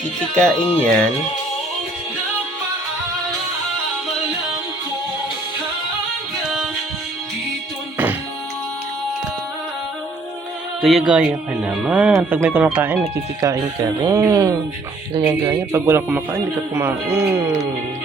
Kikikain yan. Gaya-gaya ka naman. Pag may kumakain, nakikikain ka rin. Gaya-gaya. Pag walang kumakain, hindi ka kumain.